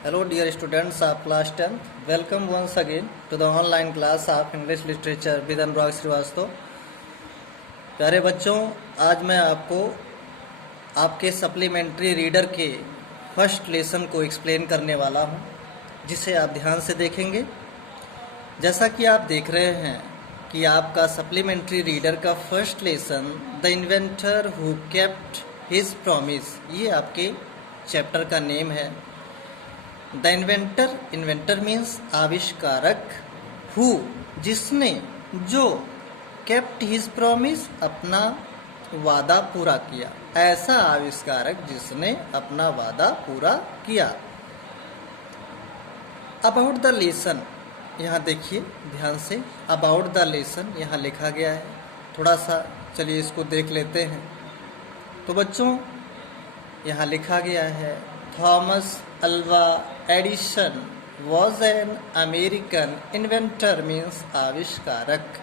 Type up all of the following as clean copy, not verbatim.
Hello dear students of class 10th. Welcome once again to the online class of English Literature with अनुराग श्रीवास्तव। प्यारे बच्चों, आज मैं आपको आपके सप्लीमेंट्री रीडर के फर्स्ट लेसन को एक्सप्लेन करने वाला हूं, जिसे आप ध्यान से देखेंगे। जैसा कि आप देख रहे हैं कि आपका सप्लीमेंट्री रीडर का first lesson the inventor who kept his promise, ये आपके चैप्टर का नेम है। द इन्वेंटर मीन्स आविष्कारक, हु जिसने, जो, केप्ट हिज प्रॉमिस अपना वादा पूरा किया, ऐसा आविष्कारक जिसने अपना वादा पूरा किया। अबाउट द लेसन, यहाँ देखिए ध्यान से, अबाउट द लेसन यहाँ लिखा गया है। थोड़ा सा चलिए इसको देख लेते हैं। तो बच्चों यहाँ लिखा गया है, Thomas Alva Edison was an American inventor means आविष्कारक।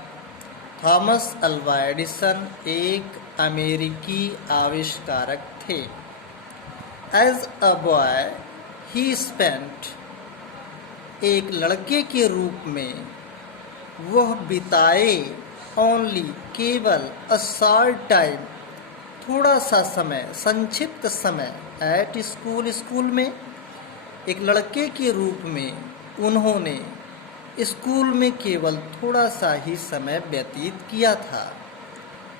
थॉमस अल्वा एडिसन एक अमेरिकी आविष्कारक थे। As a boy he spent, एक लड़के के रूप में वह बिताए, ओनली केवल, अ शॉर्ट टाइम थोड़ा सा समय, संक्षिप्त समय, एट स्कूल स्कूल में, एक लड़के के रूप में उन्होंने स्कूल में केवल थोड़ा सा ही समय व्यतीत किया था।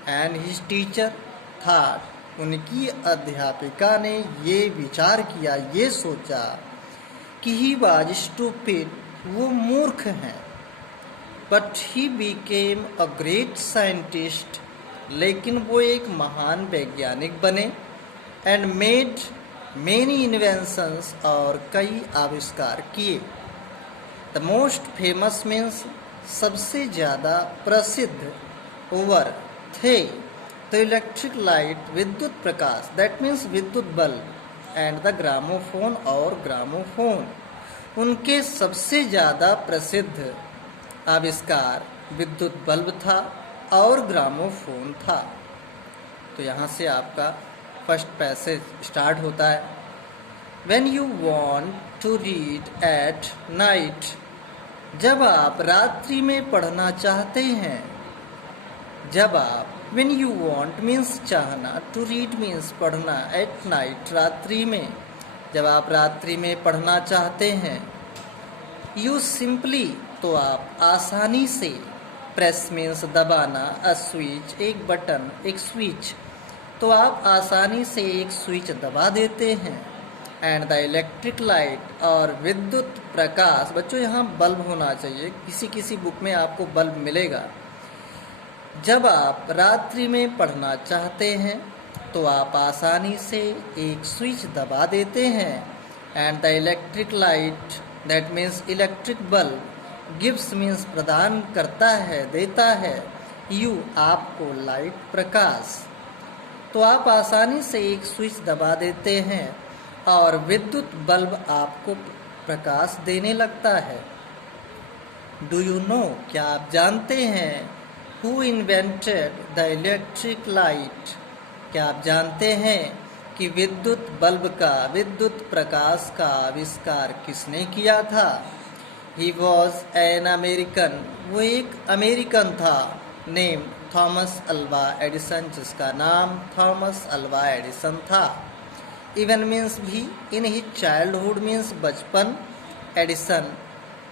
एंड हिज टीचर थॉट, उनकी अध्यापिका ने ये विचार किया, ये सोचा कि ही वाज स्टूपिड, वो मूर्ख हैं। But he became a great scientist, लेकिन वो एक महान वैज्ञानिक बने। एंड मेड मेनी इन्वेंशंस, और कई आविष्कार किए। द मोस्ट फेमस मीन्स सबसे ज़्यादा प्रसिद्ध, ओवर थे, तो इलेक्ट्रिक लाइट विद्युत प्रकाश, दैट मीन्स विद्युत बल्ब, एंड द ग्रामोफोन, और ग्रामोफोन। उनके सबसे ज़्यादा प्रसिद्ध आविष्कार विद्युत बल्ब था और ग्रामोफोन था। तो यहाँ से आपका फर्स्ट पैसेज स्टार्ट होता है। When you want to read at night, जब आप रात्रि में पढ़ना चाहते हैं। जब आप, when you want means चाहना, to read means पढ़ना, at night रात्रि में, जब आप रात्रि में पढ़ना चाहते हैं। You simply, तो आप आसानी से, प्रेस मीन्स दबाना, अ स्विच एक बटन, एक स्विच, तो आप आसानी से एक स्विच दबा देते हैं। एंड द इलेक्ट्रिक लाइट, और विद्युत प्रकाश, बच्चों यहाँ बल्ब होना चाहिए, किसी किसी बुक में आपको बल्ब मिलेगा। जब आप रात्रि में पढ़ना चाहते हैं तो आप आसानी से एक स्विच दबा देते हैं। And the electric light, that means electric bulb, gives means प्रदान करता है, देता है, यू आपको, लाइट प्रकाश, तो आप आसानी से एक स्विच दबा देते हैं और विद्युत बल्ब आपको प्रकाश देने लगता है। डू यू नो, क्या आप जानते हैं, who invented the electric light, क्या आप जानते हैं कि विद्युत बल्ब का, विद्युत प्रकाश का आविष्कार किसने किया था। ही वॉज एन अमेरिकन, वो एक अमेरिकन था, नेम थॉमस अल्वा एडिसन, जिसका नाम थॉमस अल्वा एडिसन था। इवन मीन्स भी, इन ही चाइल्डहुड मीन्स बचपन, एडिसन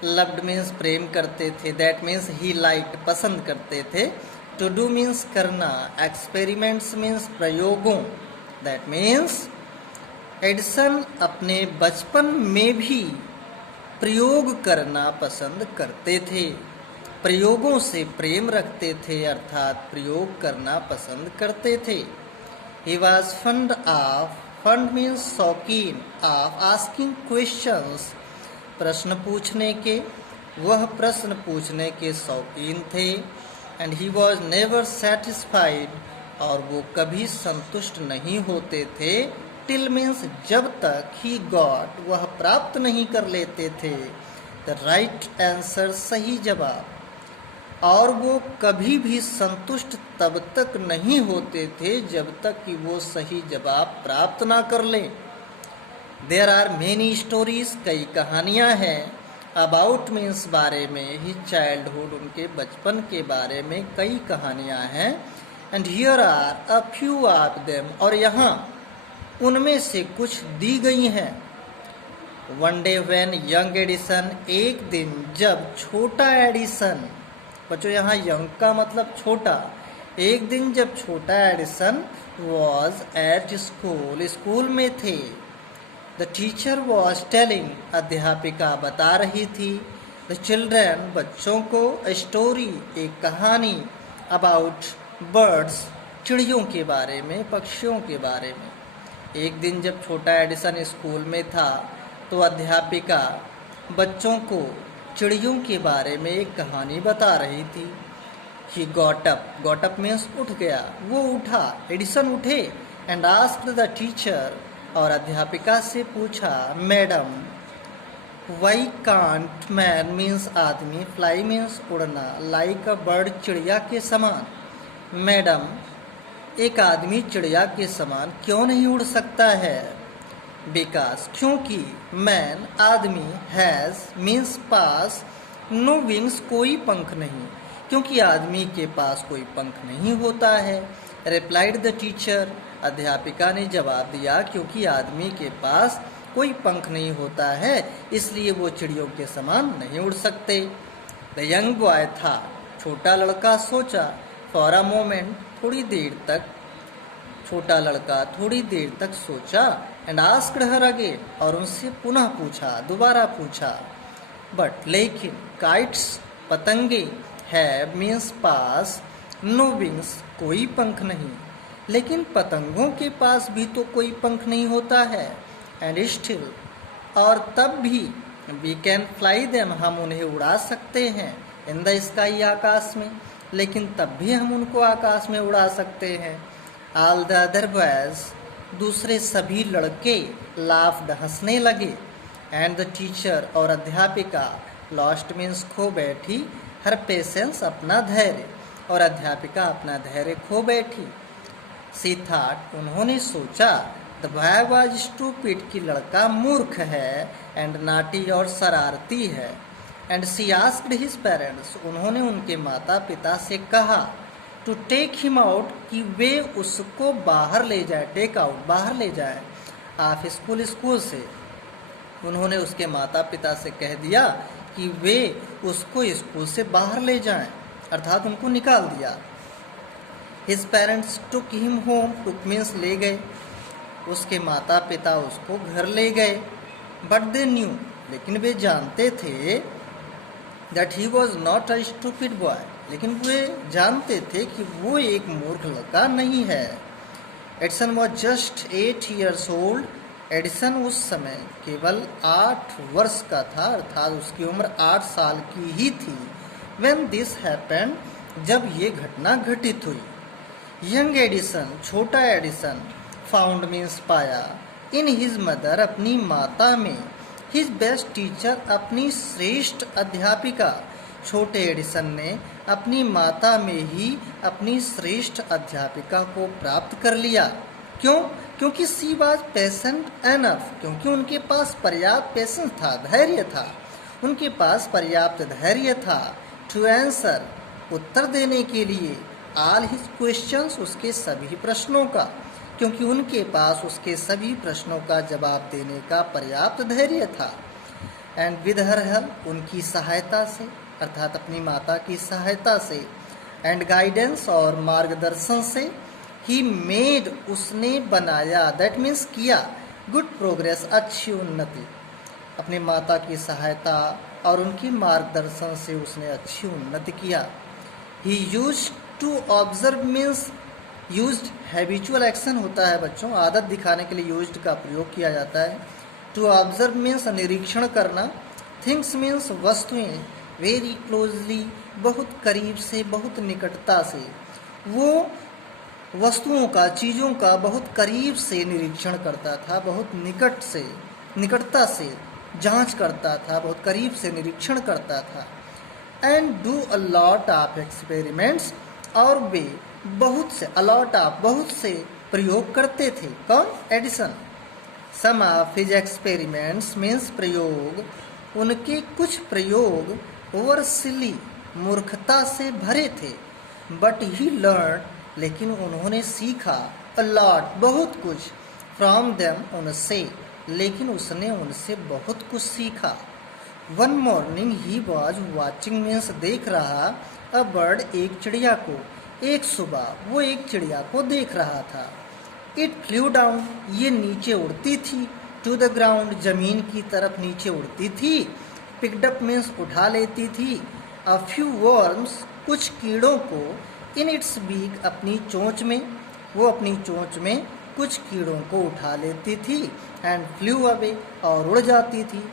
लव्ड मीन्स प्रेम करते थे, दैट मीन्स ही लाइक्ड पसंद करते थे। टू डू मीन्स करना, एक्सपेरिमेंट्स मीन्स प्रयोगों, दैट मीन्स एडिसन अपने बचपन में भी प्रयोग करना पसंद करते थे, प्रयोगों से प्रेम रखते थे, अर्थात प्रयोग करना पसंद करते थे। He was fund of, fund means शौकीन, ऑफ आस्किंग क्वेश्चंस, प्रश्न पूछने के, वह प्रश्न पूछने के शौकीन थे। And he was never satisfied, और वो कभी संतुष्ट नहीं होते थे। टिल मीन्स जब तक, ही गॉट, वह प्राप्त नहीं कर लेते थे, द राइट आंसर, सही जवाब, और वो कभी भी संतुष्ट तब तक नहीं होते थे जब तक कि वो सही जवाब प्राप्त ना कर लें। देयर आर मेनी स्टोरीज, कई कहानियाँ हैं, अबाउट मीन्स बारे में, ही चाइल्डहुड उनके बचपन के बारे में कई कहानियाँ हैं, and here are a few of them, और यहाँ उनमें से कुछ दी गई हैं। One day when young Edison, एक दिन जब छोटा एडिसन, बच्चों यहाँ यंग का मतलब छोटा, एक दिन जब छोटा Edison was at school, school में थे, द टीचर वॉज टेलिंग, अध्यापिका बता रही थी, द चिल्ड्रन, बच्चों को, अ स्टोरी, एक कहानी, अबाउट बर्ड्स, चिड़ियों के बारे में, पक्षियों के बारे में। एक दिन जब छोटा एडिसन स्कूल में था तो अध्यापिका बच्चों को चिड़ियों के बारे में एक कहानी बता रही थी। ही गॉट अप मीन्स उठ गया, वो उठा, एडिसन उठे, एंड आस्क्ड द टीचर, और अध्यापिका से पूछा, madam, why can't man means आदमी, फ्लाई मीन्स उड़ना, लाइक अ बर्ड, चिड़िया के समान, मैडम एक आदमी चिड़िया के समान क्यों नहीं उड़ सकता है? बिकॉज, क्योंकि, मैन आदमी, हैज़ मीन्स पास, नो विंग्स कोई पंख नहीं, क्योंकि आदमी के पास कोई पंख नहीं होता है। रिप्लाइड द टीचर, अध्यापिका ने जवाब दिया, क्योंकि आदमी के पास कोई पंख नहीं होता है इसलिए वो चिड़ियों के समान नहीं उड़ सकते। द यंग बॉय था, छोटा लड़का सोचा, फॉर अ मोमेंट, थोड़ी देर तक, छोटा लड़का थोड़ी देर तक सोचा, एंड आस्क्ड हर अगेन, और उनसे पुनः पूछा, दोबारा पूछा, बट लेकिन, काइट्स, पतंगे, हैव मीन्स पास, नो विंग्स कोई पंख नहीं, लेकिन पतंगों के पास भी तो कोई पंख नहीं होता है, एंड स्टिल, और तब भी, वी कैन फ्लाई देम, हम उन्हें उड़ा सकते हैं, इन द स्काई, आकाश में, लेकिन तब भी हम उनको आकाश में उड़ा सकते हैं। ऑल द अदर बॉयज, दूसरे सभी लड़के, लाफ्ड, हंसने लगे, एंड द टीचर, और अध्यापिका, लॉस्ट मीन्स खो बैठी, हर पेशेंस, अपना धैर्य, और अध्यापिका अपना धैर्य खो बैठी। सी थॉट, उन्होंने सोचा, द बॉय वाज स्टूपिड, कि लड़का मूर्ख है, एंड नाटी, और शरारती है, and she asked his parents, उन्होंने उनके माता पिता से कहा, टू टेक हिम आउट, कि वे उसको बाहर ले जाए, टेक आउट, बाहर ले जाए, ऑफ स्कूल, स्कूल से। उन्होंने उसके माता पिता से कह दिया कि वे उसको स्कूल से बाहर ले जाएं, अर्थात उनको निकाल दिया। His parents took him home, took means ले गए, उसके माता पिता उसको घर ले गए, बट दे न्यू, लेकिन वे जानते थे, that he was not a stupid boy, लेकिन वे जानते थे कि वो एक मूर्ख लड़का नहीं है। Edison was just 8 years old, Edison उस समय केवल 8 वर्ष का था, अर्थात उसकी उम्र 8 साल की ही थी। व्हेन दिस हैपेंड, जब ये घटना घटित हुई। यंग एडिसन, छोटा एडिसन, फाउंड मीन्स पाया, इन हिज मदर, अपनी माता में, हिज बेस्ट टीचर, अपनी श्रेष्ठ अध्यापिका। छोटे एडिसन ने अपनी माता में ही अपनी श्रेष्ठ अध्यापिका को प्राप्त कर लिया। क्यों? क्योंकि सी वाज पेशेंट एनफ, क्योंकि उनके पास पर्याप्त पेशेंस था, धैर्य था, उनके पास पर्याप्त धैर्य था, टू आंसर, उत्तर देने के लिए, ऑल हिज क्वेश्चंस, उसके सभी प्रश्नों का, क्योंकि उनके पास उसके सभी प्रश्नों का जवाब देने का पर्याप्त धैर्य था। एंड विद हर हेल्प, उनकी सहायता से, अर्थात अपनी माता की सहायता से, एंड गाइडेंस, और मार्गदर्शन से, ही मेड, उसने बनाया, दैट मीन्स किया, गुड प्रोग्रेस, अच्छी उन्नति। अपनी माता की सहायता और उनकी मार्गदर्शन से उसने अच्छी उन्नति किया। He used to observe means, used habitual action होता है बच्चों, आदत दिखाने के लिए यूज्ड का प्रयोग किया जाता है। टू ऑब्जर्व मीन्स निरीक्षण करना, थिंग्स मीन्स वस्तुएं, वेरी क्लोजली, बहुत करीब से, बहुत निकटता से, वो वस्तुओं का, चीज़ों का बहुत करीब से निरीक्षण करता था, बहुत निकट से, निकटता से जांच करता था, बहुत करीब से निरीक्षण करता था। And do a lot of experiments, और वे बहुत से, अलॉट ऑफ, बहुत से प्रयोग करते थे। कौन? Edison. Some of his experiments means प्रयोग, उनके कुछ प्रयोग वर सिली मूर्खता से भरे थे, बट ही लर्न लेकिन उन्होंने सीखा, अ लॉट बहुत कुछ, फ्रॉम देम उनसे लेकिन उसने उनसे बहुत कुछ सीखा। One morning he was watching means देख रहा, अ बर्ड एक चिड़िया को, एक सुबह वो एक चिड़िया को देख रहा था। इट फ्लू डाउन ये नीचे उड़ती थी, टू द ग्राउंड जमीन की तरफ नीचे उड़ती थी, पिकड अप मीन्स उठा लेती थी, अ फ्यू वर्म्स कुछ कीड़ों को, इन इट्स बीक अपनी चोंच में, वो अपनी चोंच में कुछ कीड़ों को उठा लेती थी, एंड फ्लू अवे और उड़ जाती थी।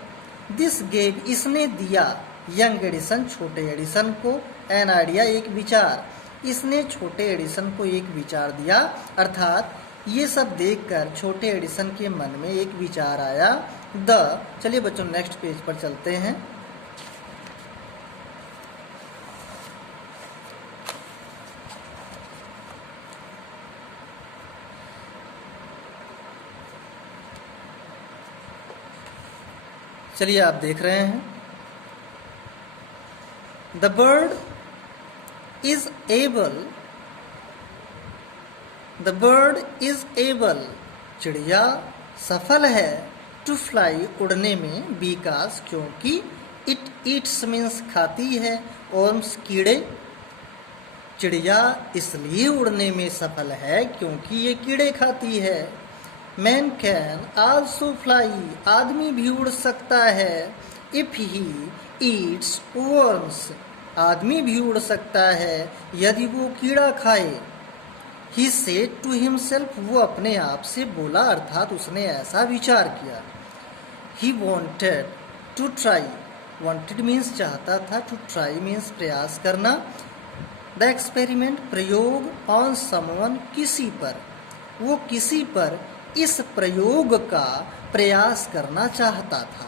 दिस गेव इसने दिया, यंग एडिसन छोटे एडिसन को, एन आइडिया एक विचार, इसने छोटे एडिसन को एक विचार दिया, अर्थात ये सब देखकर छोटे एडिसन के मन में एक विचार आया। चलिए बच्चों नेक्स्ट पेज पर चलते हैं। चलिए आप देख रहे हैं, द बर्ड इज एबल चिड़िया सफल है, टू फ्लाई उड़ने में, बिकॉज क्योंकि, इट ईट्स मीन्स खाती है, वर्म्स कीड़े, चिड़िया इसलिए उड़ने में सफल है क्योंकि ये कीड़े खाती है। मैन कैन आल्सो फ्लाई आदमी भी उड़ सकता है, इफ ही ईट्स वर्म्स आदमी भी उड़ सकता है यदि वो कीड़ा खाए। ही सेड टू हिमसेल्फ वो अपने आप से बोला, अर्थात उसने ऐसा विचार किया। He wanted to try, wanted means चाहता था, टू ट्राई मीन्स प्रयास करना, द एक्सपेरिमेंट प्रयोग, ऑन समवन किसी पर, वो किसी पर इस प्रयोग का प्रयास करना चाहता था।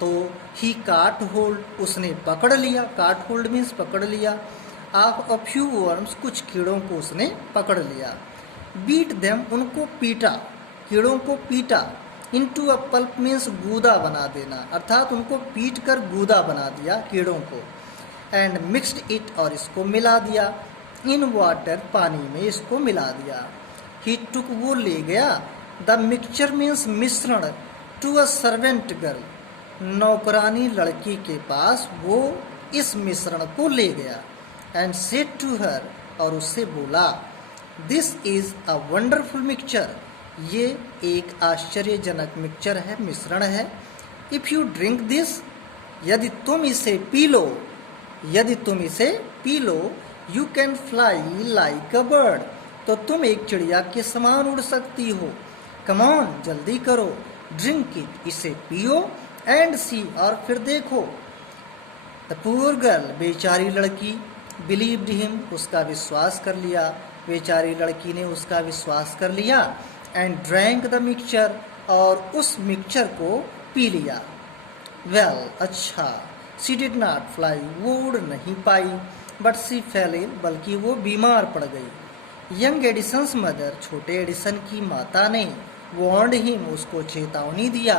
तो ही काट होल्ड उसने पकड़ लिया, काट होल्ड मीन्स पकड़ लिया, ऑफ अ फ्यू वर्म्स कुछ कीड़ों को उसने पकड़ लिया, बीट देम उनको पीटा, कीड़ों को पीटा, इनटू अ पल्प मीन्स गूदा बना देना, अर्थात उनको पीट कर गूदा बना दिया कीड़ों को, एंड मिक्सड इट और इसको मिला दिया, इन वाटर पानी में इसको मिला दिया। ही टुक वो ले गया, द मिक्सचर मीन्स मिश्रण, टू अ सर्वेंट गर्ल नौकरानी लड़की के पास वो इस मिश्रण को ले गया, एंड सेड टू हर और उससे बोला, this is a wonderful mixture ये एक आश्चर्यजनक मिक्सचर है, मिश्रण है, इफ यू ड्रिंक दिस यदि तुम इसे पी लो, यदि तुम इसे P low, you can fly like a bird तो तुम एक चिड़िया के समान उड़ सकती हो, कम ऑन जल्दी करो, ड्रिंक इट इसे पियो, एंड सी और फिर देखो। द पुअर गर्ल बेचारी लड़की, बिलीव्ड हिम उसका विश्वास कर लिया, बेचारी लड़की ने उसका विश्वास कर लिया, एंड ड्रैंक द मिक्सचर और उस मिक्सचर को पी लिया। वेल अच्छा, शी डिड नॉट फ्लाई वो उड़ नहीं पाई, बट सी फेल इल बल्कि वो बीमार पड़ गई। यंग एडिसन्स मदर छोटे एडिसन की माता ने वार्नड हिम उसको चेतावनी दिया,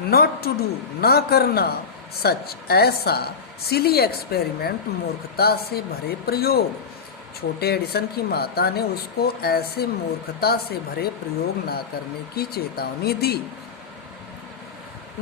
नॉट टू डू ना करना, सच ऐसा, सिली एक्सपेरिमेंट मूर्खता से भरे प्रयोग, छोटे एडिसन की माता ने उसको ऐसे मूर्खता से भरे प्रयोग ना करने की चेतावनी दी।